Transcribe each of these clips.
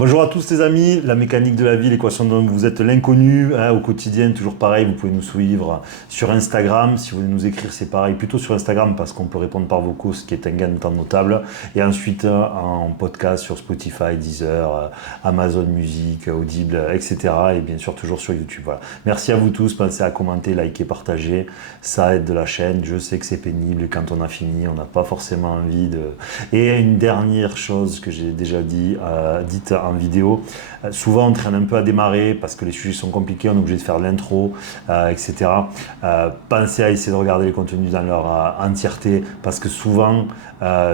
Bonjour à tous les amis, la mécanique de la vie, l'équation dont vous êtes l'inconnu, hein, au quotidien, toujours pareil, vous pouvez nous suivre sur Instagram, si vous voulez nous écrire c'est pareil, plutôt sur Instagram parce qu'on peut répondre par vocaux, ce qui est un gain de temps notable, et ensuite en podcast sur Spotify, Deezer, Amazon Music, Audible, etc. Et bien sûr toujours sur YouTube. Voilà. Merci à vous tous, pensez à commenter, liker, partager, ça aide la chaîne, je sais que c'est pénible, quand on a fini, on n'a pas forcément envie de... Et une dernière chose que j'ai déjà dite en vidéo. Souvent on traîne un peu à démarrer parce que les sujets sont compliqués, on est obligé de faire l'intro, etc. Pensez à essayer de regarder les contenus dans leur entièreté parce que souvent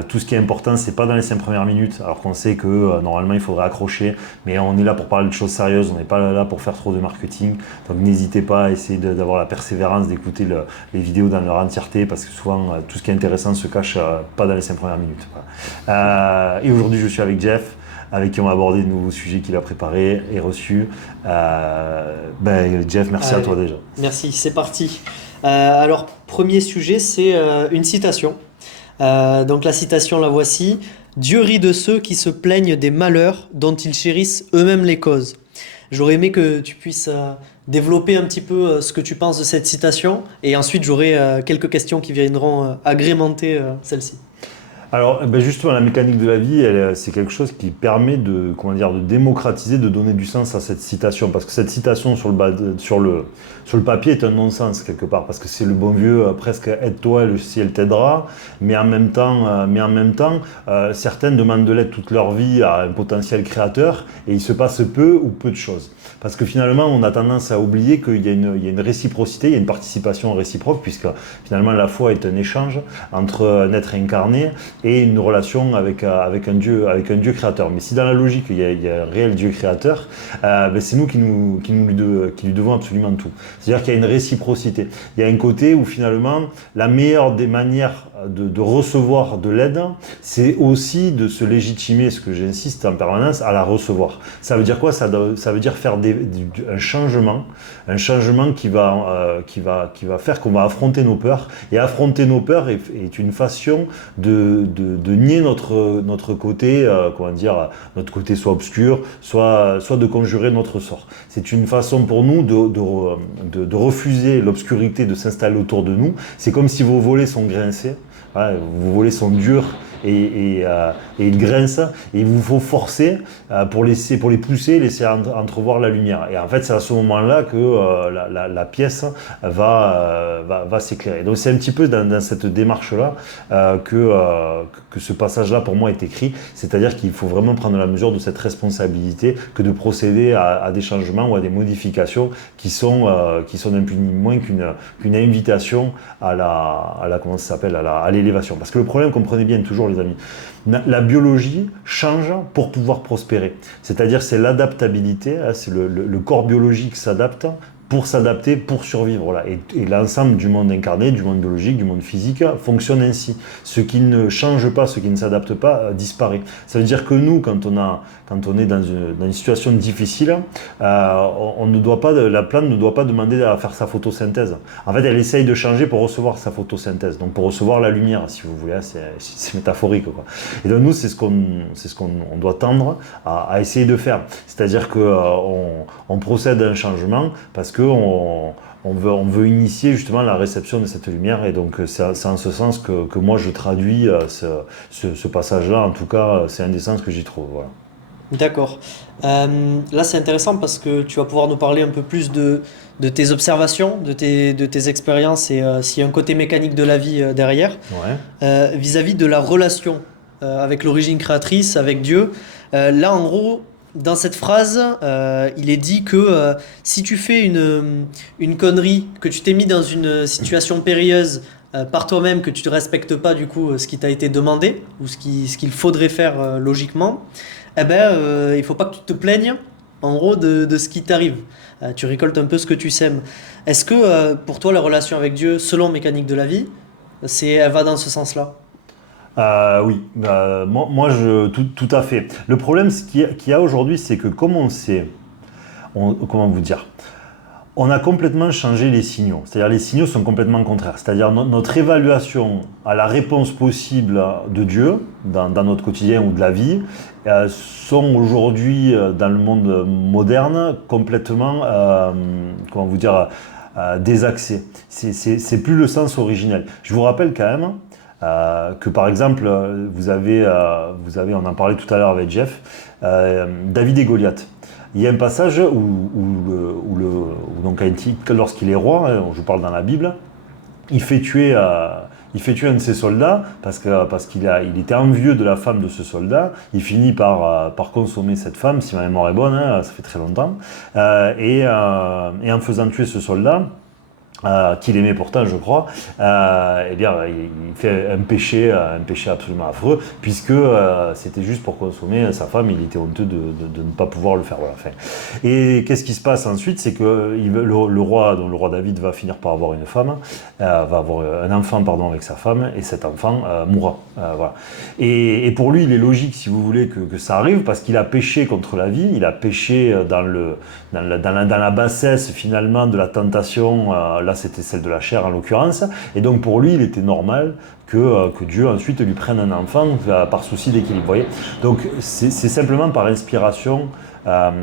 tout ce qui est important c'est pas dans les 5 premières minutes alors qu'on sait que normalement il faudrait accrocher, mais on est là pour parler de choses sérieuses, on n'est pas là pour faire trop de marketing, donc n'hésitez pas à essayer d'avoir la persévérance d'écouter les vidéos dans leur entièreté parce que souvent tout ce qui est intéressant se cache pas dans les 5 premières minutes. Voilà. Et aujourd'hui je suis avec Jeff, avec qui on va aborder de nouveaux sujets qu'il a préparés et reçus. Jeff, merci à toi déjà. Merci, c'est parti. Alors, premier sujet, c'est une citation. Donc la citation, la voici. Dieu rit de ceux qui se plaignent des malheurs dont ils chérissent eux-mêmes les causes. J'aurais aimé que tu puisses développer un petit peu ce que tu penses de cette citation et ensuite j'aurai quelques questions qui viendront agrémenter celle-ci. Alors, justement, la mécanique de la vie, c'est quelque chose qui permet de démocratiser, de donner du sens à cette citation. Parce que cette citation sur le papier est un non-sens quelque part. Parce que c'est le bon vieux, presque aide-toi et le ciel t'aidera. Mais en même temps, certains demandent de l'aide toute leur vie à un potentiel créateur et il se passe peu ou peu de choses. Parce que finalement, on a tendance à oublier qu'il y a une réciprocité, il y a une participation réciproque, puisque finalement la foi est un échange entre un être incarné et une relation avec un Dieu créateur. Mais si dans la logique il y a un réel Dieu créateur, c'est nous qui lui devons absolument tout. C'est-à-dire qu'il y a une réciprocité. Il y a un côté où finalement la meilleure des manières de recevoir de l'aide, c'est aussi de se légitimer, ce que j'insiste en permanence, à la recevoir. Ça veut dire quoi? Ça veut dire faire un changement qui va faire qu'on va affronter nos peurs. Et affronter nos peurs est une façon de nier notre côté, notre côté soit obscur, soit de conjurer notre sort. C'est une façon pour nous de refuser l'obscurité de s'installer autour de nous. C'est comme si vos volets sont grincés. Vos volets sont durs et ils grincent et il vous faut forcer pour les pousser, laisser entrevoir la lumière. Et en fait, c'est à ce moment-là que la pièce va s'éclairer. Donc c'est un petit peu dans cette démarche-là que ce passage-là pour moi est écrit, c'est-à-dire qu'il faut vraiment prendre la mesure de cette responsabilité que de procéder à des changements ou à des modifications qui sont d'un peu ni moins qu'une invitation à l'élévation. Parce que le problème, comprenez bien toujours les amis, la biologie change pour pouvoir prospérer. C'est-à-dire c'est l'adaptabilité, c'est le corps biologique s'adapte pour s'adapter, pour survivre. Voilà. Et l'ensemble du monde incarné, du monde biologique, du monde physique fonctionne ainsi. Ce qui ne change pas, ce qui ne s'adapte pas, disparaît. Ça veut dire que nous, quand on est dans une situation difficile, la plante ne doit pas demander à faire sa photosynthèse. En fait, elle essaye de changer pour recevoir sa photosynthèse, donc pour recevoir la lumière, si vous voulez, c'est métaphorique, quoi. Et donc nous, c'est ce qu'on doit tendre à essayer de faire. C'est-à-dire qu'on procède à un changement parce qu'on veut initier justement la réception de cette lumière, et donc c'est en ce sens que moi je traduis ce passage-là. En tout cas, c'est un des sens que j'y trouve. Voilà. D'accord. Là, c'est intéressant parce que tu vas pouvoir nous parler un peu plus de tes observations, de tes expériences et s'il y a un côté mécanique de la vie derrière. Ouais. Vis-à-vis de la relation avec l'origine créatrice, avec Dieu. Là, en gros, dans cette phrase, il est dit que si tu fais une connerie, que tu t'es mis dans une situation périlleuse par toi-même, que tu ne respectes pas du coup ce qui t'a été demandé ou ce qu'il faudrait faire logiquement, il ne faut pas que tu te plaignes en gros de ce qui t'arrive. Tu récoltes un peu ce que tu sèmes. Est-ce que pour toi la relation avec Dieu, selon mécanique de la vie, elle va dans ce sens-là? Oui, tout à fait. Le problème qu'il y a aujourd'hui, c'est que comme on sait, comment vous dire, On a complètement changé les signaux. C'est-à-dire les signaux sont complètement contraires. C'est-à-dire notre évaluation à la réponse possible de Dieu dans notre quotidien ou de la vie sont aujourd'hui dans le monde moderne complètement, comment vous dire, désaxés. C'est plus le sens originel. Je vous rappelle quand même que par exemple, vous avez, on en parlait tout à l'heure avec Jeff, David et Goliath. Il y a un passage où donc lorsqu'il est roi, hein, je parle dans la Bible, il fait tuer un de ses soldats parce qu'il était envieux de la femme de ce soldat. Il finit par consommer cette femme, si ma mémoire est bonne, hein, ça fait très longtemps. Et en faisant tuer ce soldat, qu'il aimait pourtant, je crois, eh bien, il fait un péché absolument affreux, puisque c'était juste pour consommer sa femme. Il était honteux de ne pas pouvoir le faire. Voilà. Enfin, et qu'est-ce qui se passe ensuite? C'est que le roi David va finir par avoir une femme, va avoir un enfant, pardon, avec sa femme, et cet enfant mourra. Voilà. Et pour lui, il est logique, si vous voulez, que ça arrive, parce qu'il a péché contre la vie, il a péché dans la bassesse, finalement, de la tentation. Là, c'était celle de la chair en l'occurrence, et donc pour lui, il était normal que Dieu ensuite lui prenne un enfant par souci d'équilibre. Vous voyez, donc c'est simplement par inspiration.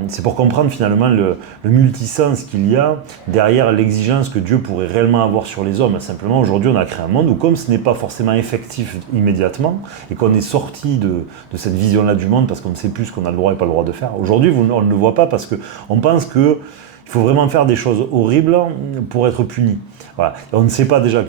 C'est pour comprendre finalement le multisens qu'il y a derrière l'exigence que Dieu pourrait réellement avoir sur les hommes. Simplement, aujourd'hui, on a créé un monde où, comme ce n'est pas forcément effectif immédiatement, et qu'on est sorti de cette vision-là du monde parce qu'on ne sait plus ce qu'on a le droit et pas le droit de faire. Aujourd'hui, on ne le voit pas parce qu'on pense que il faut vraiment faire des choses horribles pour être puni. Voilà. Et on ne sait pas déjà,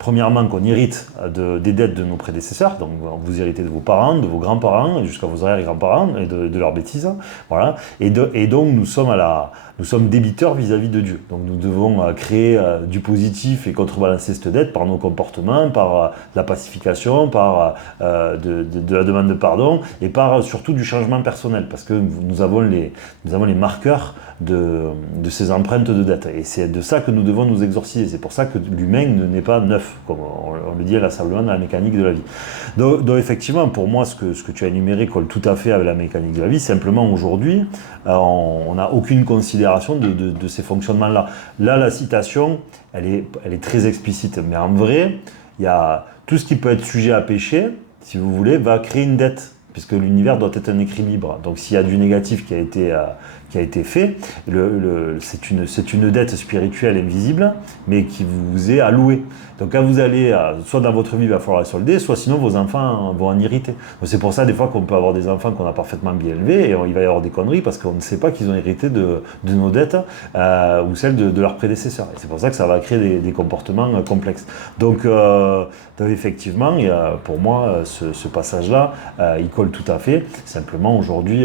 premièrement, qu'on hérite des dettes de nos prédécesseurs, donc vous héritez de vos parents, de vos grands-parents, jusqu'à vos arrière-grands-parents, et de leurs bêtises. Voilà. Et donc nous sommes débiteurs vis-à-vis de Dieu. Donc nous devons créer du positif et contrebalancer cette dette par nos comportements, par la pacification, par de la demande de pardon, et par surtout du changement personnel, parce que nous avons les marqueurs de ces empreintes de dette. Et c'est de ça que nous devons nous exorciser. C'est pour ça que l'humain n'est pas neuf, comme on le dit inlassablement dans la mécanique de la vie. Donc effectivement, pour moi, ce que tu as énuméré colle tout à fait avec la mécanique de la vie. Simplement, aujourd'hui, on n'a aucune considération de ces fonctionnements-là. Là, la citation, elle est très explicite. Mais en vrai, il y a tout ce qui peut être sujet à péché, si vous voulez, va créer une dette, puisque l'univers doit être un équilibre. Donc s'il y a du négatif qui a été fait, c'est une dette spirituelle invisible, mais qui vous est allouée. Donc quand vous allez, soit dans votre vie, il va falloir la solder, soit sinon vos enfants vont en hériter. Donc c'est pour ça des fois qu'on peut avoir des enfants qu'on a parfaitement bien élevés, et il va y avoir des conneries, parce qu'on ne sait pas qu'ils ont hérité de nos dettes, ou celles de leurs prédécesseurs. Et c'est pour ça que ça va créer des comportements complexes. Donc effectivement, il y a, pour moi, ce passage-là, il colle tout à fait. Simplement, aujourd'hui,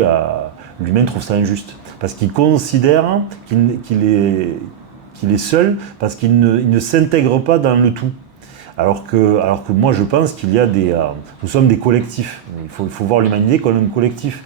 l'humain trouve ça injuste. Parce qu'il considère qu'il est seul, parce qu'il ne s'intègre pas dans le tout. Alors que moi, je pense qu'il y a nous sommes des collectifs. Il faut voir l'humanité comme un collectif.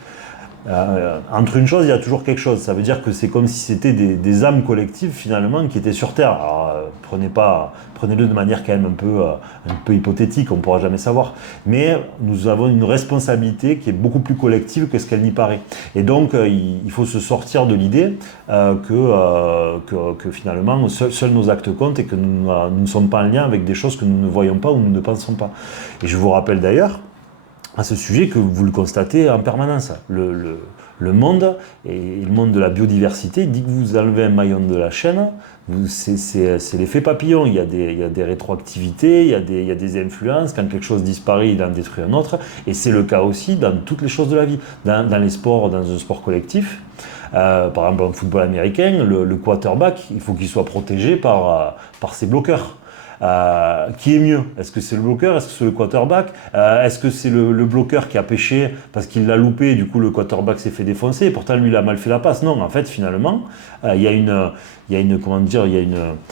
Entre une chose, il y a toujours quelque chose. Ça veut dire que c'est comme si c'était des âmes collectives finalement qui étaient sur Terre. Alors, prenez-le de manière quand même un peu hypothétique, on ne pourra jamais savoir. Mais nous avons une responsabilité qui est beaucoup plus collective que ce qu'elle n'y paraît. Et donc, il faut se sortir de l'idée que finalement, seuls nos actes comptent et que nous ne sommes pas en lien avec des choses que nous ne voyons pas ou nous ne pensons pas. Et je vous rappelle d'ailleurs, à ce sujet, que vous le constatez en permanence. Le monde, et le monde de la biodiversité, dit que vous enlevez un maillon de la chaîne, c'est l'effet papillon. Il y a des rétroactivités, il y a des influences. Quand quelque chose disparaît, il en détruit un autre. Et c'est le cas aussi dans toutes les choses de la vie. Dans les sports, dans un sport collectif, par exemple en football américain, le quarterback, il faut qu'il soit protégé par ses bloqueurs. Qui est mieux? Est-ce que c'est le bloqueur? Est-ce que c'est le quarterback? Est-ce que c'est le bloqueur qui a pêché parce qu'il l'a loupé, du coup le quarterback s'est fait défoncer, et pourtant lui il a mal fait la passe? Non, en fait finalement, il y a une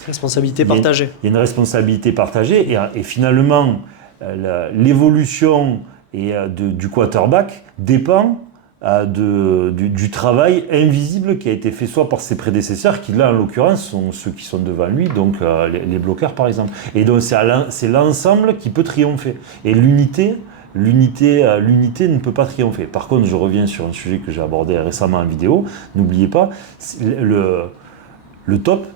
responsabilité partagée. Il y a une responsabilité partagée, et finalement l'évolution du quarterback dépend du travail invisible qui a été fait soit par ses prédécesseurs, qui là en l'occurrence sont ceux qui sont devant lui, donc les bloqueurs par exemple. Et donc c'est l'ensemble qui peut triompher. Et l'unité ne peut pas triompher. Par contre, je reviens sur un sujet que j'ai abordé récemment en vidéo, n'oubliez pas, le top,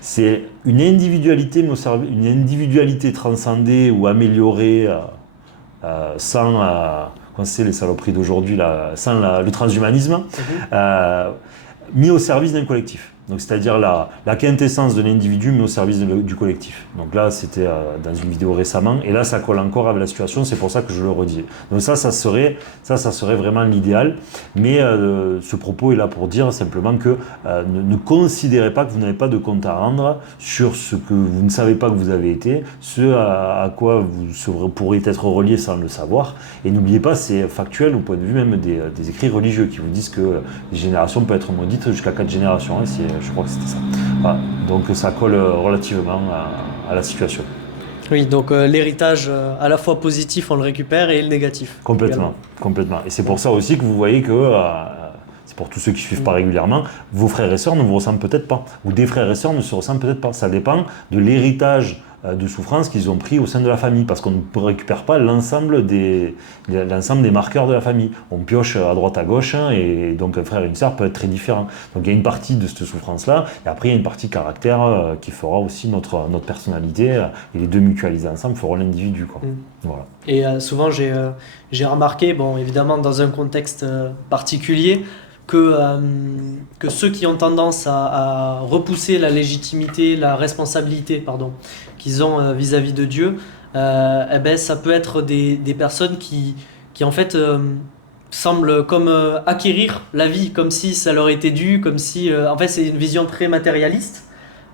c'est une individualité, une individualité transcendée ou améliorée sans, comment c'est les saloperies d'aujourd'hui, là, sans le transhumanisme, mis au service d'un collectif. Donc, c'est-à-dire la quintessence de l'individu mais au service du collectif. Donc là, c'était dans une vidéo récemment, et là, ça colle encore avec la situation, c'est pour ça que je le redis. Donc ça serait vraiment l'idéal, mais ce propos est là pour dire simplement que ne considérez pas que vous n'avez pas de compte à rendre sur ce que vous ne savez pas que vous avez été, ce à quoi vous pourrez être relié sans le savoir, et n'oubliez pas, c'est factuel au point de vue même des écrits religieux qui vous disent que les générations peuvent être maudites jusqu'à 4 générations, hein, je crois que c'était ça. Voilà. Donc ça colle relativement à la situation. Oui, donc l'héritage à la fois positif, on le récupère, et le négatif. Complètement. Et c'est pour ça aussi que vous voyez que, c'est pour tous ceux qui suivent pas régulièrement, vos frères et sœurs ne vous ressemblent peut-être pas, ou des frères et sœurs ne se ressemblent peut-être pas. Ça dépend de l'héritage de souffrance qu'ils ont pris au sein de la famille, parce qu'on ne récupère pas l'ensemble des marqueurs de la famille. On pioche à droite à gauche, hein, et donc un frère et une sœur peuvent être très différents. Donc il y a une partie de cette souffrance-là, et après il y a une partie caractère qui fera aussi notre personnalité, et les deux mutualisés ensemble feront l'individu, quoi. Voilà. Et souvent j'ai remarqué, bon évidemment dans un contexte particulier, que ceux qui ont tendance à repousser la légitimité, la responsabilité, pardon, qu'ils ont vis-à-vis de Dieu, eh ben, ça peut être des personnes qui en fait semblent comme acquérir la vie, comme si ça leur était dû, comme si en fait c'est une vision très matérialiste,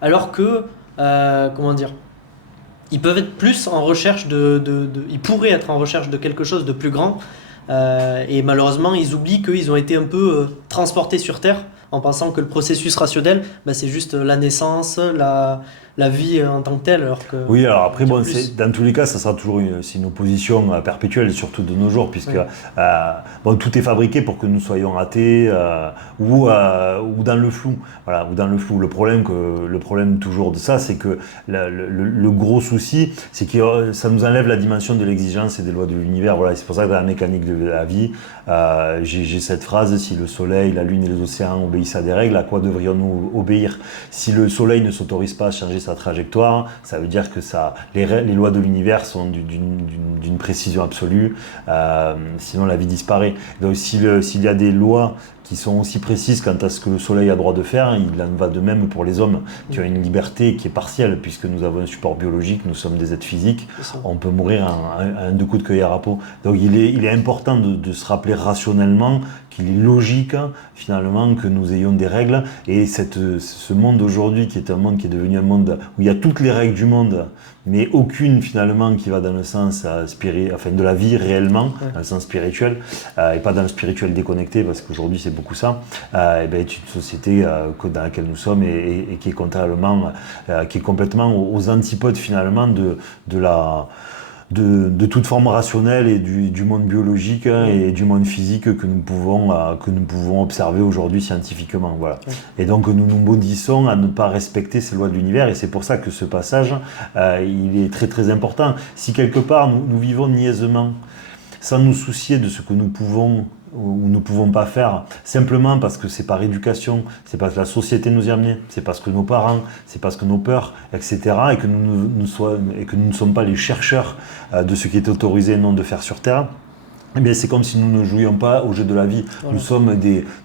alors que comment dire, ils peuvent être plus en recherche ils pourraient être en recherche de quelque chose de plus grand. Et malheureusement, ils oublient qu'ils ont été un peu transportés sur Terre en pensant que le processus rationnel, c'est juste la naissance, la vie en tant que telle. Alors que oui, alors après, bon, dans tous les cas, ça sera toujours c'est une opposition perpétuelle, surtout de nos jours, puisque bon, tout est fabriqué pour que nous soyons athées ou dans le flou. Voilà, ou dans le flou. Le problème toujours de ça, c'est que le gros souci, c'est que ça nous enlève la dimension de l'exigence et des lois de l'univers. Voilà, c'est pour ça que dans la mécanique de la vie, j'ai cette phrase: si le soleil, la lune et les océans obéissent à des règles, à quoi devrions-nous obéir? Si le soleil ne s'autorise pas à changer sa trajectoire, ça veut dire que les lois de l'univers sont d'une précision absolue, sinon la vie disparaît. Donc s'il y a des lois qui sont aussi précises quant à ce que le soleil a droit de faire, il en va de même pour les hommes, qui ont une liberté qui est partielle, puisque nous avons un support biologique, nous sommes des êtres physiques, on peut mourir un deux coups de cueillère à peau. Donc il est important de se rappeler rationnellement qu'il est logique finalement que nous ayons des règles, et ce monde aujourd'hui qui est un monde qui est devenu un monde où il y a toutes les règles du monde, mais aucune finalement qui va dans le sens de la vie réellement, dans le sens spirituel, et pas dans le spirituel déconnecté, parce qu'aujourd'hui c'est beaucoup ça, et ben, est une société dans laquelle nous sommes et qui est qui est complètement aux antipodes finalement de toute forme rationnelle et du monde biologique et du monde physique que nous pouvons observer aujourd'hui scientifiquement. Voilà. Et donc nous nous maudissons à ne pas respecter ces lois de l'univers, et c'est pour ça que ce passage, il est très très important. Si quelque part nous vivons niaisement, sans nous soucier de ce que nous pouvons ou ne pouvons pas faire, simplement parce que c'est par éducation, c'est parce que la société nous y a amenés, c'est parce que nos parents, c'est parce que nos peurs, etc., et que nous ne sommes pas les chercheurs de ce qui est autorisé et non de faire sur Terre. Eh bien, c'est comme si nous ne jouions pas au jeu de la vie. Voilà.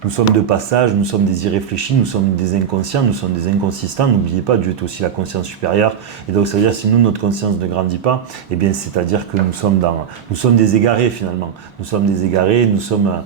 Nous sommes de passage, nous sommes des irréfléchis, nous sommes des inconscients, nous sommes des inconsistants. N'oubliez pas, Dieu est aussi la conscience supérieure. Et donc, c'est-à-dire, si notre conscience ne grandit pas, eh bien, c'est-à-dire que nous sommes des égarés, finalement. Nous sommes des égarés, nous sommes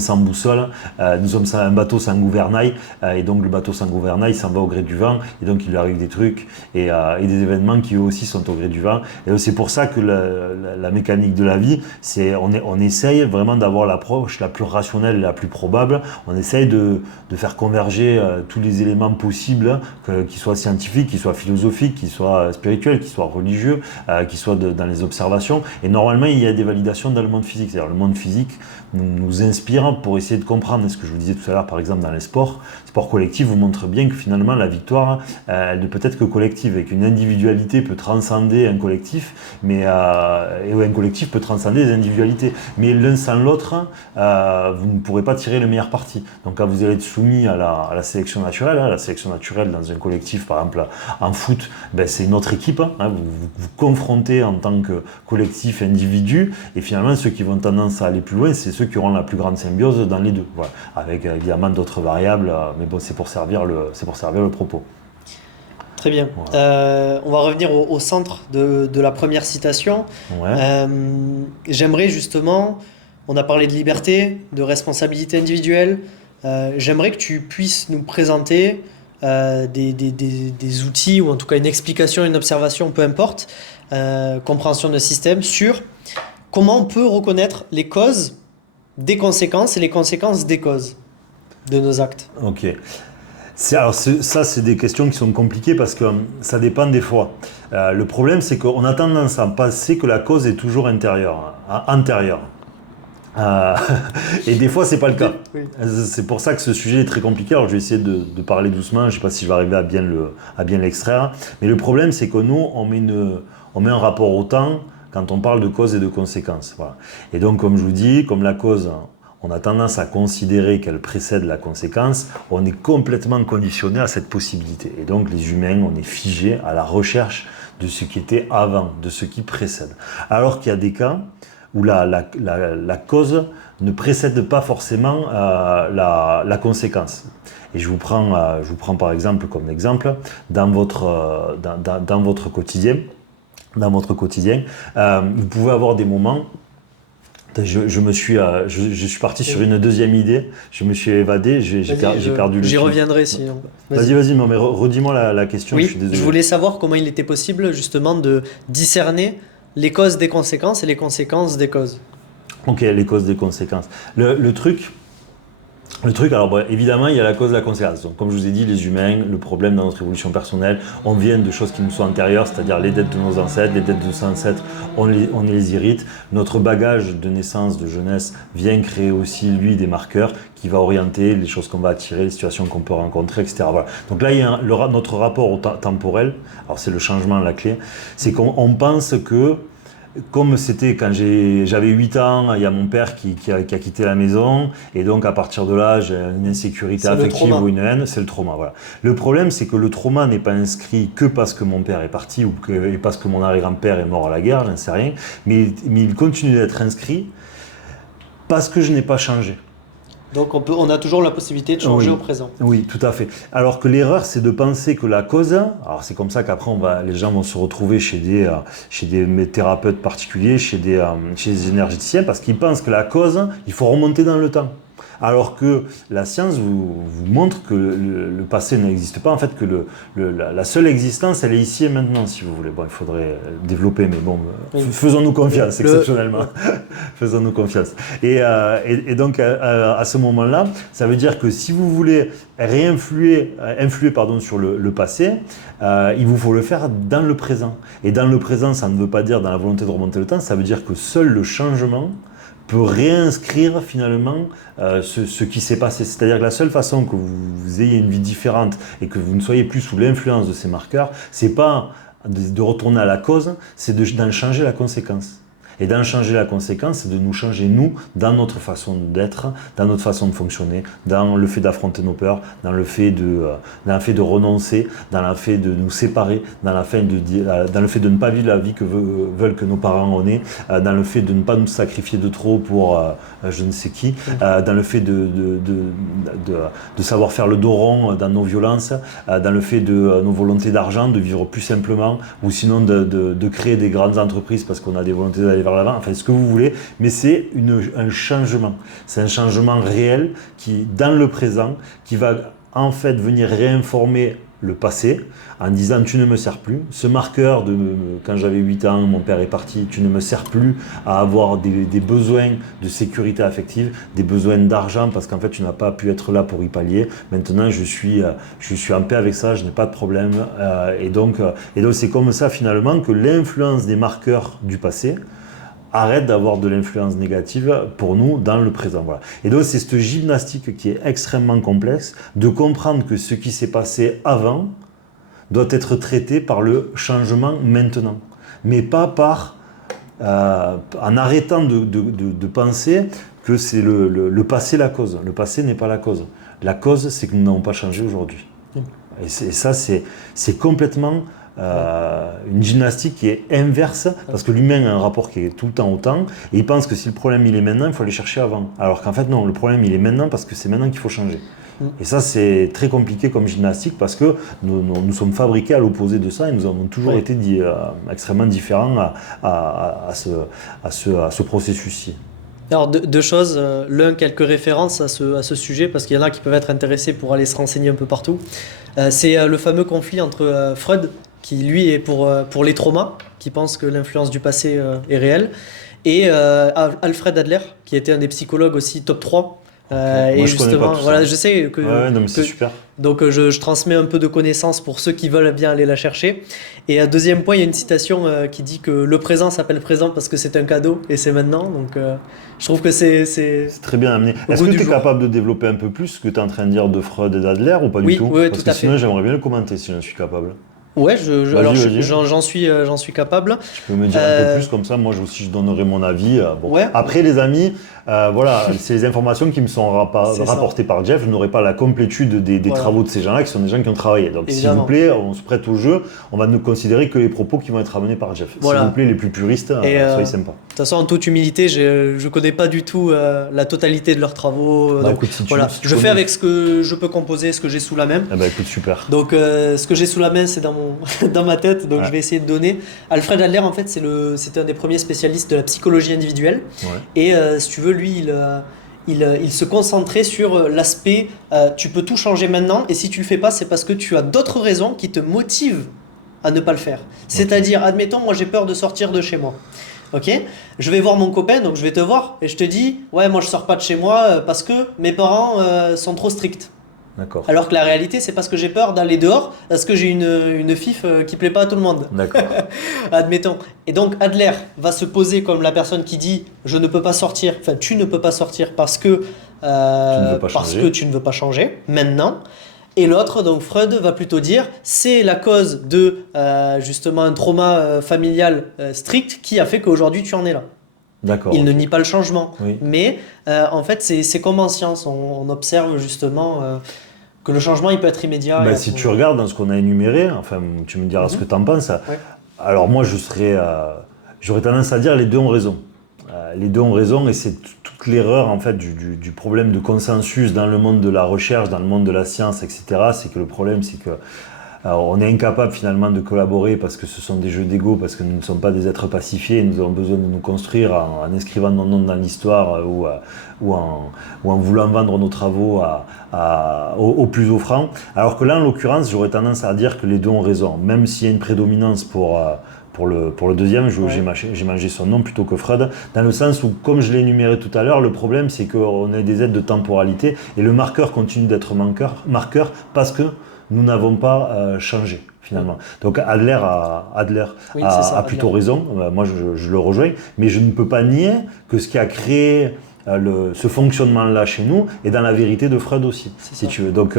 sans boussole, nous sommes un bateau sans gouvernail, et donc le bateau sans gouvernail s'en va au gré du vent, et donc il lui arrive des trucs et des événements qui eux aussi sont au gré du vent. Et donc, c'est pour ça que la mécanique de la vie, on essaye vraiment d'avoir l'approche la plus rationnelle et la plus probable. On essaye de faire converger tous les éléments possibles, qu'ils soient scientifiques, qu'ils soient philosophiques, qu'ils soient spirituels, qu'ils soient religieux, qu'ils soient dans les observations. Et normalement, il y a des validations dans le monde physique. C'est-à-dire le monde physique nous inspire pour essayer de comprendre ce que je vous disais tout à l'heure, par exemple dans les sports. Le sport collectif vous montre bien que finalement la victoire, elle ne peut être que collective, et qu'une individualité peut transcender un collectif, mais un collectif peut transcender les individus. individualité. Mais l'un sans l'autre, vous ne pourrez pas tirer le meilleur parti. Donc quand vous allez être soumis à la sélection naturelle, la sélection naturelle dans un collectif, par exemple en foot, c'est une autre équipe. Vous confrontez en tant que collectif, individu, et finalement ceux qui vont tendance à aller plus loin, c'est ceux qui auront la plus grande symbiose dans les deux. Voilà. Avec évidemment d'autres variables, mais bon, c'est pour servir le propos. Très bien. On va revenir au centre de la première citation. Ouais. J'aimerais justement, on a parlé de liberté, de responsabilité individuelle. J'aimerais que tu puisses nous présenter des outils, ou en tout cas une explication, une observation, peu importe, compréhension de système, sur comment on peut reconnaître les causes des conséquences et les conséquences des causes de nos actes. Ok. Ça, c'est des questions qui sont compliquées parce que ça dépend des fois. Le problème, c'est qu'on a tendance à penser que la cause est toujours antérieure. Et des fois, c'est pas le cas. Oui. C'est pour ça que ce sujet est très compliqué. Alors, je vais essayer de parler doucement. Je ne sais pas si je vais arriver à bien l'extraire. Mais le problème, c'est que nous, on met un rapport au temps quand on parle de cause et de conséquences. Voilà. Et donc, comme je vous dis, comme la cause, on a tendance à considérer qu'elle précède la conséquence, on est complètement conditionné à cette possibilité. Et donc, les humains, on est figés à la recherche de ce qui était avant, de ce qui précède. Alors qu'il y a des cas où la cause ne précède pas forcément la conséquence. Et je vous prends par exemple comme exemple, dans votre quotidien, vous pouvez avoir des moments. Je suis parti sur une deuxième idée, je me suis évadé, j'ai perdu le fil. J'y reviendrai si. Vas-y, mais redis-moi la question, Oui, je suis désolé. je voulais savoir comment il était possible justement de discerner les causes des conséquences et les conséquences des causes. Ok, les causes des conséquences. Le truc, alors évidemment, il y a la cause de la conséquence. Donc, comme je vous ai dit, les humains, le problème dans notre évolution personnelle, on vient de choses qui nous sont antérieures, c'est-à-dire les dettes de nos ancêtres. Les dettes de nos ancêtres, on les hérite. Notre bagage de naissance, de jeunesse, vient créer aussi, lui, des marqueurs qui va orienter les choses qu'on va attirer, les situations qu'on peut rencontrer, etc. Voilà. Donc là, il y a notre rapport au temporel. Alors, c'est le changement, la clé. C'est qu'on pense que, comme c'était quand j'avais 8 ans, il y a mon père qui a quitté la maison, et donc à partir de là, j'ai une insécurité affective ou une haine, c'est le trauma. Voilà. Le problème, c'est que le trauma n'est pas inscrit que parce que mon père est parti ou parce que mon arrière-grand-père est mort à la guerre, j'en sais rien, mais il continue d'être inscrit parce que je n'ai pas changé. Donc on a toujours la possibilité de changer au présent. Oui, tout à fait. Alors que l'erreur, c'est de penser que la cause, alors c'est comme ça qu'après les gens vont se retrouver chez des thérapeutes particuliers, chez des énergéticiens, parce qu'ils pensent que la cause, il faut remonter dans le temps. Alors que la science vous montre que le passé n'existe pas, en fait que la seule existence, elle est ici et maintenant, si vous voulez. Bon, il faudrait développer, mais bon, faisons-nous confiance, exceptionnellement. Faisons-nous confiance. Et donc, à ce moment-là, ça veut dire que si vous voulez influer sur le passé, il vous faut le faire dans le présent. Et dans le présent, ça ne veut pas dire dans la volonté de remonter le temps, ça veut dire que seul le changement peut réinscrire finalement ce qui s'est passé. C'est-à-dire que la seule façon que vous ayez une vie différente et que vous ne soyez plus sous l'influence de ces marqueurs, c'est pas de retourner à la cause, c'est d'en changer la conséquence. Et d'en changer la conséquence, c'est de nous changer, nous, dans notre façon d'être, dans notre façon de fonctionner, dans le fait d'affronter nos peurs, dans le fait de renoncer, dans le fait de nous séparer, dans le fait de ne pas vivre la vie que veulent que nos parents en aient, dans le fait de ne pas nous sacrifier de trop pour je ne sais qui, dans le fait de savoir faire le dos rond dans nos violences, dans le fait de nos volontés d'argent, de vivre plus simplement, ou sinon de créer des grandes entreprises parce qu'on a des volontés d'aller vers l'avant, enfin ce que vous voulez, mais c'est un changement. C'est un changement réel qui, dans le présent, qui va en fait venir réinformer le passé en disant tu ne me sers plus. Ce marqueur de quand j'avais 8 ans, mon père est parti, tu ne me sers plus à avoir des besoins de sécurité affective, des besoins d'argent parce qu'en fait tu n'as pas pu être là pour y pallier. Maintenant je suis en paix avec ça, je n'ai pas de problème. Et donc c'est comme ça finalement que l'influence des marqueurs du passé arrête d'avoir de l'influence négative pour nous dans le présent. Voilà. Et donc c'est cette gymnastique qui est extrêmement complexe de comprendre que ce qui s'est passé avant doit être traité par le changement maintenant, mais pas par en arrêtant de penser que c'est le passé la cause. Le passé n'est pas la cause. La cause, c'est que nous n'avons pas changé aujourd'hui. Et ça, c'est complètement une gymnastique qui est inverse, parce que l'humain a un rapport qui est tout le temps au temps, et il pense que si le problème il est maintenant, il faut aller chercher avant. Alors qu'en fait non, le problème il est maintenant parce que c'est maintenant qu'il faut changer. Et ça, c'est très compliqué comme gymnastique parce que nous sommes fabriqués à l'opposé de ça et nous avons toujours été extrêmement différents à ce processus-ci. Alors deux choses, l'un quelques références à ce sujet parce qu'il y en a qui peuvent être intéressés pour aller se renseigner un peu partout. C'est le fameux conflit entre Freud qui lui est pour les traumas, qui pense que l'influence du passé est réelle, et Alfred Adler qui était un des psychologues aussi top 3. Moi, Et je connais justement, pas tout voilà, ça. je sais que, Ouais, non, mais c'est que- super. donc je transmets un peu de connaissances pour ceux qui veulent bien aller la chercher. Et à deuxième point, il y a une citation qui dit que le présent s'appelle présent parce que c'est un cadeau et c'est maintenant. Donc je trouve que c'est C'est très bien amené. Au Est-ce goût que du tu es jour. capable de développer un peu plus ce que tu es en train de dire de Freud et d'Adler ou pas Oui, du tout? oui, Parce tout que à sinon, fait. j'aimerais bien le commenter si j'en suis capable. Ouais, Vas-y, alors vas-y. j'en suis capable. Tu peux me dire un peu plus, comme ça, moi aussi je donnerai mon avis. Bon. Ouais. Après, les amis, voilà, c'est les informations qui me sont C'est ça. rapportées par Jeff. Je n'aurai pas la complétude des Voilà. travaux de ces gens-là, qui sont des gens qui ont travaillé. Donc, s'il Évidemment. vous plaît, on se prête au jeu. On va ne considérer que les propos qui vont être amenés par Jeff. Voilà. S'il vous plaît, les plus puristes, Et, soyez sympas. De toute façon, en toute humilité, je connais pas du tout la totalité de leurs travaux. Bah, Donc, écoute, si tu- voilà, si tu je fais connais- avec ce que je peux composer, ce que j'ai sous la main. Eh ben, écoute, super. Donc, ce que j'ai sous la main, c'est dans dans ma tête, donc Ouais. je vais essayer de donner. Alfred Adler, en fait, c'était un des premiers spécialistes de la psychologie individuelle. Ouais. Et si tu veux, lui, il se concentrait sur l'aspect tu peux tout changer maintenant, et si tu le fais pas, c'est parce que tu as d'autres raisons qui te motivent à ne pas le faire. C'est-à-dire, admettons, moi j'ai peur de sortir de chez moi. Ok, je vais voir mon copain, donc je vais te voir et je te dis, ouais, moi je sors pas de chez moi parce que mes parents sont trop stricts. D'accord. Alors que la réalité, c'est parce que j'ai peur d'aller dehors, parce que j'ai une fif qui plaît pas à tout le monde. D'accord. Admettons. Et donc Adler va se poser comme la personne qui dit je ne peux pas sortir, enfin tu ne peux pas sortir parce que tu ne veux pas changer maintenant. Et l'autre, donc Freud, va plutôt dire c'est la cause de justement un trauma familial strict qui a fait qu'aujourd'hui tu en es là. D'accord. Il ne nie pas le changement, Oui. mais en fait c'est comme en science, on observe justement que le changement il peut être immédiat. Bah, et si à tout tu moment. regardes dans ce qu'on a énuméré, enfin, tu me diras ce que tu en penses. Ouais. Alors moi, j'aurais tendance à dire les deux ont raison. Les deux ont raison et c'est toute l'erreur en fait du problème de consensus dans le monde de la recherche, dans le monde de la science, etc. C'est que le problème, c'est que on est incapable finalement de collaborer parce que ce sont des jeux d'ego, parce que nous ne sommes pas des êtres pacifiés et nous avons besoin de nous construire en inscrivant nos noms dans l'histoire ou en voulant vendre nos travaux au plus offrant. Alors que là, en l'occurrence, j'aurais tendance à dire que les deux ont raison, même s'il y a une prédominance pour le deuxième, j'ai mangé son nom plutôt que Freud, dans le sens où, comme je l'ai énuméré tout à l'heure, le problème c'est qu'on a des aides de temporalité et le marqueur continue d'être marqueur parce que nous n'avons pas changé finalement. Donc Adler Oui, c'est ça, a plutôt raison, moi je le rejoins, mais je ne peux pas nier que ce qui a créé ce fonctionnement-là chez nous est dans la vérité de Freud aussi, si tu veux. Donc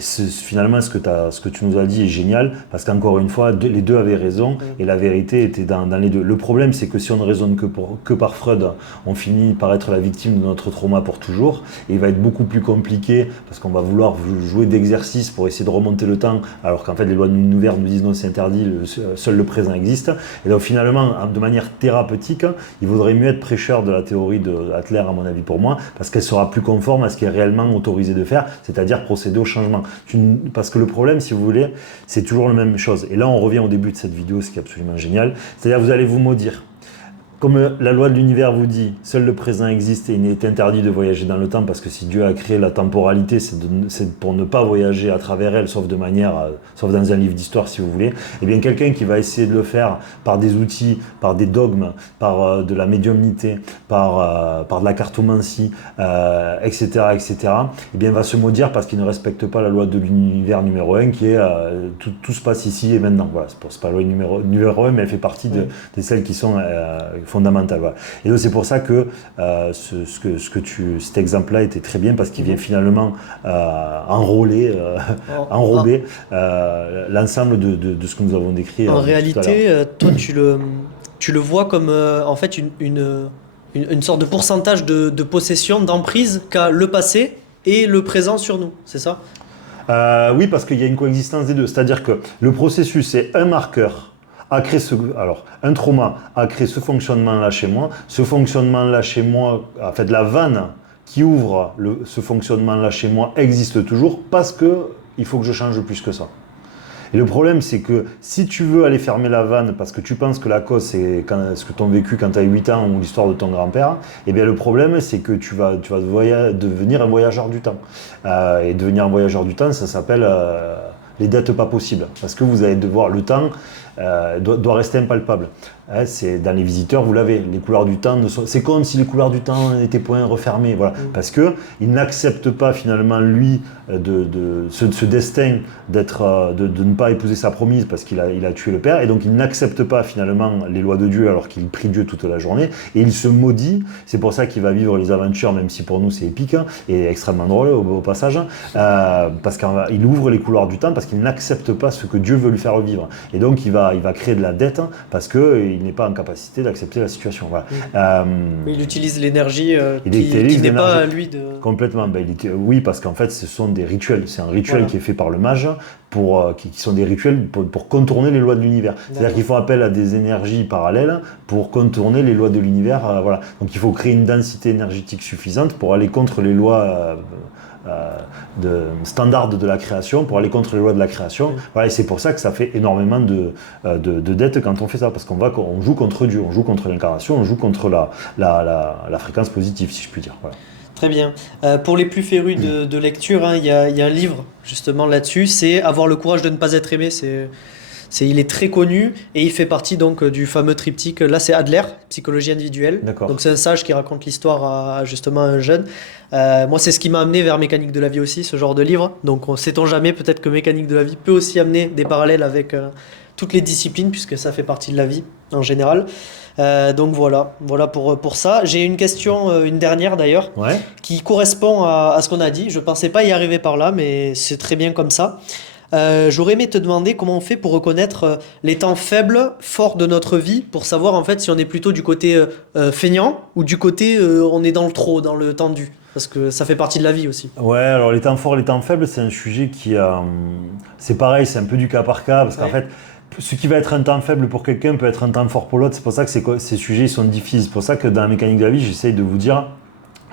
finalement, ce que tu nous as dit est génial, parce qu'encore une fois, les deux avaient raison, et la vérité était dans les deux. Le problème, c'est que si on ne raisonne que par Freud, on finit par être la victime de notre trauma pour toujours, et il va être beaucoup plus compliqué, parce qu'on va vouloir jouer d'exercices pour essayer de remonter le temps, alors qu'en fait, les lois de l'univers nous disent non, c'est interdit, seul le présent existe. Et donc finalement, de manière thérapeutique, il vaudrait mieux être prêcheur de la théorie de Adler, à mon avis, pour moi, parce qu'elle sera plus conforme à ce qui est réellement autorisé de faire, c'est-à-dire procéder au changement. Parce que le problème, si vous voulez, c'est toujours la même chose. Et là, on revient au début de cette vidéo, ce qui est absolument génial. C'est-à-dire, vous allez vous maudire. Comme la loi de l'univers vous dit, seul le présent existe et il est interdit de voyager dans le temps, parce que si Dieu a créé la temporalité, c'est pour ne pas voyager à travers elle, sauf dans un livre d'histoire si vous voulez. Et bien quelqu'un qui va essayer de le faire par des outils, par des dogmes, par de la médiumnité, par de la cartomancie, etc., et bien va se maudire parce qu'il ne respecte pas la loi de l'univers numéro 1 qui est tout se passe ici et maintenant. Voilà, c'est pas la loi numéro 1, mais elle fait partie de celles qui sont fondamentale. Voilà. Et donc c'est pour ça que, cet exemple-là était très bien parce qu'il vient finalement enrober l'ensemble de ce que nous avons décrit. En Tout à réalité, l'heure. toi, tu le vois comme en fait une sorte de pourcentage de possession, d'emprise qu'a le passé et le présent sur nous, c'est ça? Oui, parce qu'il y a une coexistence des deux. C'est-à-dire que le processus est un marqueur a créé un trauma a créé ce fonctionnement-là chez moi. Ce fonctionnement-là chez moi, en fait, la vanne qui ouvre ce fonctionnement-là chez moi existe toujours parce que il faut que je change plus que ça. Et le problème, c'est que si tu veux aller fermer la vanne parce que tu penses que la cause, c'est ce que tu as vécu quand tu as 8 ans ou l'histoire de ton grand-père, eh bien le problème, c'est que tu vas devenir un voyageur du temps. Et devenir un voyageur du temps, ça s'appelle les dettes pas possibles. Parce que vous allez devoir, le temps doit rester impalpable. C'est dans les visiteurs, vous l'avez. Les couloirs du temps, c'est comme si les couloirs du temps étaient point refermés. Voilà. Parce qu'il n'accepte pas finalement, lui, ce destin de ne pas épouser sa promise parce qu'il a tué le père. Et donc il n'accepte pas finalement les lois de Dieu alors qu'il prie Dieu toute la journée. Et il se maudit. C'est pour ça qu'il va vivre les aventures, même si pour nous c'est épique et extrêmement drôle au passage. Parce qu'il ouvre les couloirs du temps parce qu'il n'accepte pas ce que Dieu veut lui faire vivre. Et donc il va créer de la dette parce qu'il n'est pas en capacité d'accepter la situation. Voilà. Il utilise l'énergie qui n'est pas à lui de... Complètement. Oui, parce qu'en fait, ce sont des rituels. C'est un rituel qui est fait par le mage, qui sont des rituels pour contourner les lois de l'univers. C'est-à-dire qu'ils font appel à des énergies parallèles pour contourner les lois de l'univers. Voilà. Donc il faut créer une densité énergétique suffisante pour aller contre les lois standards de la création, pour aller contre les lois de la création. Voilà, et c'est pour ça que ça fait énormément de dettes quand on fait ça, parce qu'on joue contre Dieu, on joue contre l'incarnation, on joue contre la fréquence positive, si je puis dire. Voilà. Très bien. Pour les plus férus de lecture, il y a un livre justement là-dessus, c'est Avoir le courage de ne pas être aimé. Il est très connu et il fait partie donc du fameux triptyque. Là, c'est Adler, psychologie individuelle. D'accord. Donc c'est un sage qui raconte l'histoire justement à un jeune. Moi, c'est ce qui m'a amené vers Mécanique de la vie aussi, ce genre de livre. Donc, sait-on jamais, peut-être que Mécanique de la vie peut aussi amener des parallèles avec toutes les disciplines, puisque ça fait partie de la vie en général. Donc voilà pour ça. J'ai une question, une dernière d'ailleurs, qui correspond à ce qu'on a dit. Je pensais pas y arriver par là, mais c'est très bien comme ça. J'aurais aimé te demander comment on fait pour reconnaître les temps faibles, forts de notre vie, pour savoir en fait si on est plutôt du côté feignant ou du côté on est dans le trop, dans le tendu. Parce que ça fait partie de la vie aussi. Ouais, alors les temps forts, les temps faibles, c'est un sujet qui... c'est pareil, c'est un peu du cas par cas, parce qu'en fait, ce qui va être un temps faible pour quelqu'un peut être un temps fort pour l'autre. C'est pour ça que ces sujets ils sont difficiles. C'est pour ça que dans la mécanique de la vie, j'essaye de vous dire,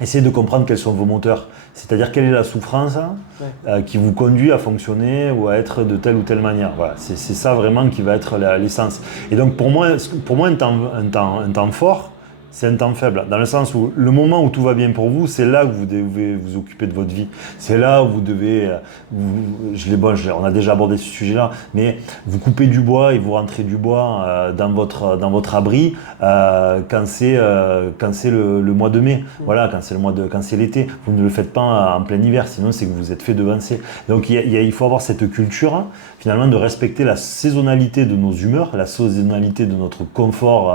essayez de comprendre quels sont vos moteurs. C'est-à-dire quelle est la souffrance qui vous conduit à fonctionner ou à être de telle ou telle manière. Voilà, c'est ça vraiment qui va être l'essence. Et donc pour moi un temps fort, c'est un temps faible, dans le sens où le moment où tout va bien pour vous, c'est là que vous devez vous occuper de votre vie. C'est là où vous devez, on a déjà abordé ce sujet-là, mais vous coupez du bois et vous rentrez du bois dans votre abri quand c'est le mois de mai. Voilà, quand c'est l'été. Vous ne le faites pas en plein hiver, sinon c'est que vous êtes fait devancer. Donc il faut avoir cette culture finalement de respecter la saisonnalité de nos humeurs, la saisonnalité de notre confort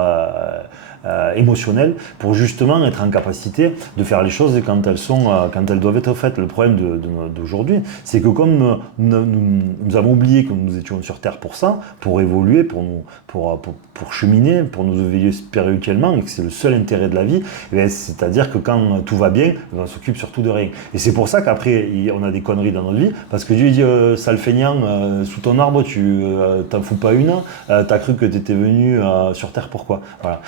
émotionnel pour justement être en capacité de faire les choses quand elles doivent être faites. Le problème d'aujourd'hui, c'est que comme nous avons oublié que nous étions sur Terre pour ça, pour évoluer, pour cheminer, pour nous éveiller spirituellement, et que c'est le seul intérêt de la vie, c'est-à-dire que quand tout va bien, on s'occupe surtout de rien. Et c'est pour ça qu'après, on a des conneries dans notre vie, parce que Dieu dit, sale feignant, sous ton arbre, tu t'en fous pas une, t'as cru que t'étais venu sur Terre, pourquoi? Voilà.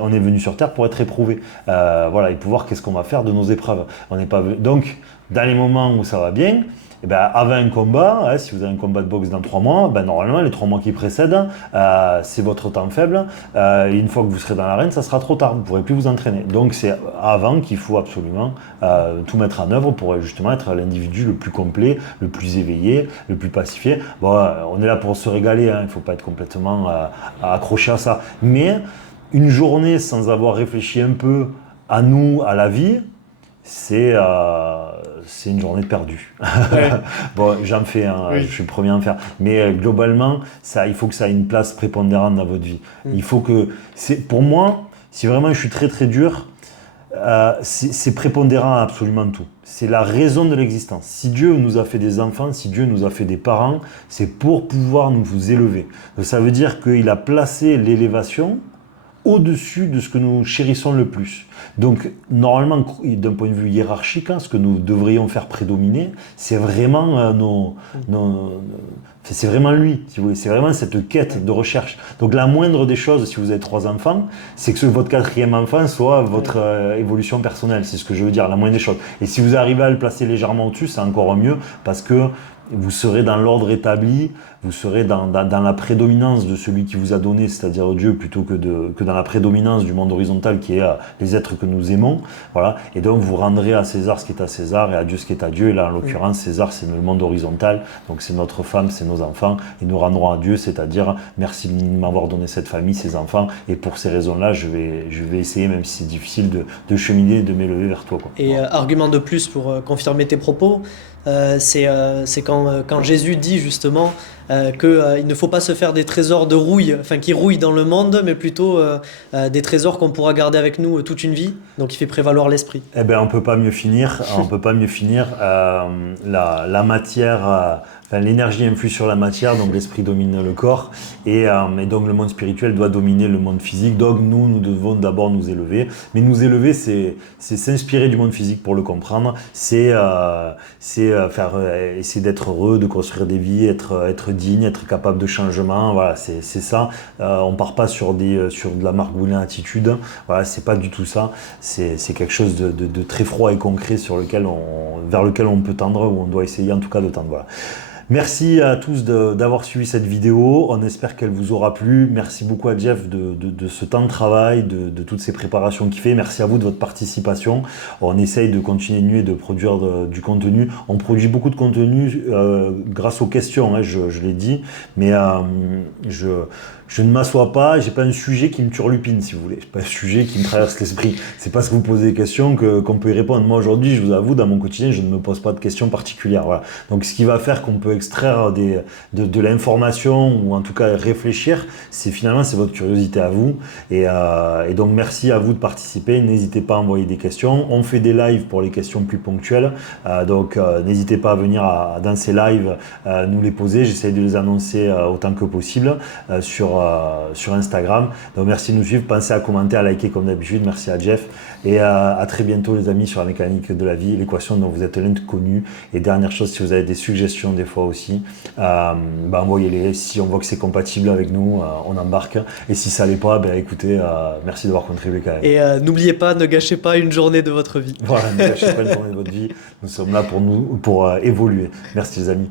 On est venu sur Terre pour être éprouvé, voilà, et pour voir qu'est-ce qu'on va faire de nos épreuves. On n'est pas donc dans les moments où ça va bien, et avant un combat, si vous avez un combat de boxe dans 3 mois, normalement les 3 mois qui précèdent, c'est votre temps faible. Et une fois que vous serez dans l'arène, ça sera trop tard, vous ne pourrez plus vous entraîner. Donc c'est avant qu'il faut absolument tout mettre en œuvre pour justement être l'individu le plus complet, le plus éveillé, le plus pacifié. Bon, on est là pour se régaler, il ne faut pas être complètement accroché à ça. Mais une journée sans avoir réfléchi un peu à nous, à la vie, c'est une journée perdue. Ouais. Bon, j'en fais, Oui. je suis le premier à en faire. Mais globalement, il faut que ça ait une place prépondérante dans votre vie. Mm. Il faut que, pour moi, si vraiment je suis très très dur, c'est prépondérant à absolument tout. C'est la raison de l'existence. Si Dieu nous a fait des enfants, si Dieu nous a fait des parents, c'est pour pouvoir nous élever. Donc, ça veut dire qu'il a placé l'élévation au-dessus de ce que nous chérissons le plus. Donc, normalement, d'un point de vue hiérarchique, ce que nous devrions faire prédominer, c'est vraiment c'est vraiment lui, si vous voulez. C'est vraiment cette quête de recherche. Donc, la moindre des choses, si vous avez 3 enfants, c'est que votre 4e enfant soit votre évolution personnelle. C'est ce que je veux dire, la moindre des choses. Et si vous arrivez à le placer légèrement au-dessus, c'est encore mieux parce que vous serez dans l'ordre établi, vous serez dans la prédominance de celui qui vous a donné, c'est-à-dire Dieu, plutôt que dans la prédominance du monde horizontal qui est les êtres que nous aimons. Voilà. Et donc vous rendrez à César ce qui est à César et à Dieu ce qui est à Dieu. Et là, en l'occurrence, César, c'est le monde horizontal, donc c'est notre femme, c'est nos enfants, et nous rendrons à Dieu, c'est-à-dire merci de m'avoir donné cette famille, ces enfants, et pour ces raisons-là, je vais essayer, même si c'est difficile, de cheminer, de m'élever vers toi, quoi. Et Voilà. argument de plus pour confirmer tes propos, c'est quand Jésus dit justement qu'il ne faut pas se faire des trésors de rouille, enfin qui rouillent dans le monde, mais plutôt des trésors qu'on pourra garder avec nous toute une vie. Donc il fait prévaloir l'esprit. Eh ben, on peut pas mieux finir. On peut pas mieux finir. La matière, enfin, l'énergie influe sur la matière, donc l'esprit domine le corps, et donc le monde spirituel doit dominer le monde physique. Donc nous devons d'abord nous élever. Mais nous élever, c'est s'inspirer du monde physique pour le comprendre. C'est essayer d'être heureux, de construire des vies, être digne, être capable de changement. Voilà, c'est ça. On part pas sur de la margouline attitude. Voilà, c'est pas du tout ça. C'est quelque chose de très froid et concret vers lequel on peut tendre, ou on doit essayer en tout cas de tendre. Voilà. Merci à tous d'avoir suivi cette vidéo. On espère qu'elle vous aura plu. Merci beaucoup à Jeff de ce temps de travail, de toutes ces préparations qu'il fait. Merci à vous de votre participation. On essaye de continuer de produire du contenu. On produit beaucoup de contenu grâce aux questions, je l'ai dit. Mais je ne m'assois pas, j'ai pas un sujet qui me turlupine, si vous voulez. J'ai pas un sujet qui me traverse l'esprit. C'est parce que vous posez des questions qu'on peut y répondre. Moi, aujourd'hui, je vous avoue, dans mon quotidien, je ne me pose pas de questions particulières. Voilà. Donc, ce qui va faire qu'on peut extraire de l'information, ou en tout cas réfléchir, c'est votre curiosité à vous. Et donc, merci à vous de participer. N'hésitez pas à envoyer des questions. On fait des lives pour les questions plus ponctuelles. Donc, n'hésitez pas à venir dans ces lives nous les poser. J'essaie de les annoncer autant que possible sur Instagram. Donc merci de nous suivre, pensez à commenter, à liker comme d'habitude. Merci à Jeff et à très bientôt les amis sur la mécanique de la vie, l'équation dont vous êtes l'inconnu. Et dernière chose, si vous avez des suggestions des fois aussi, envoyez-les. Si on voit que c'est compatible avec nous, on embarque. Et si ça l'est pas, écoutez, merci d'avoir contribué quand même. Et n'oubliez pas, ne gâchez pas une journée de votre vie. Voilà, ne gâchez pas une journée de votre vie. Nous sommes là pour évoluer. Merci les amis.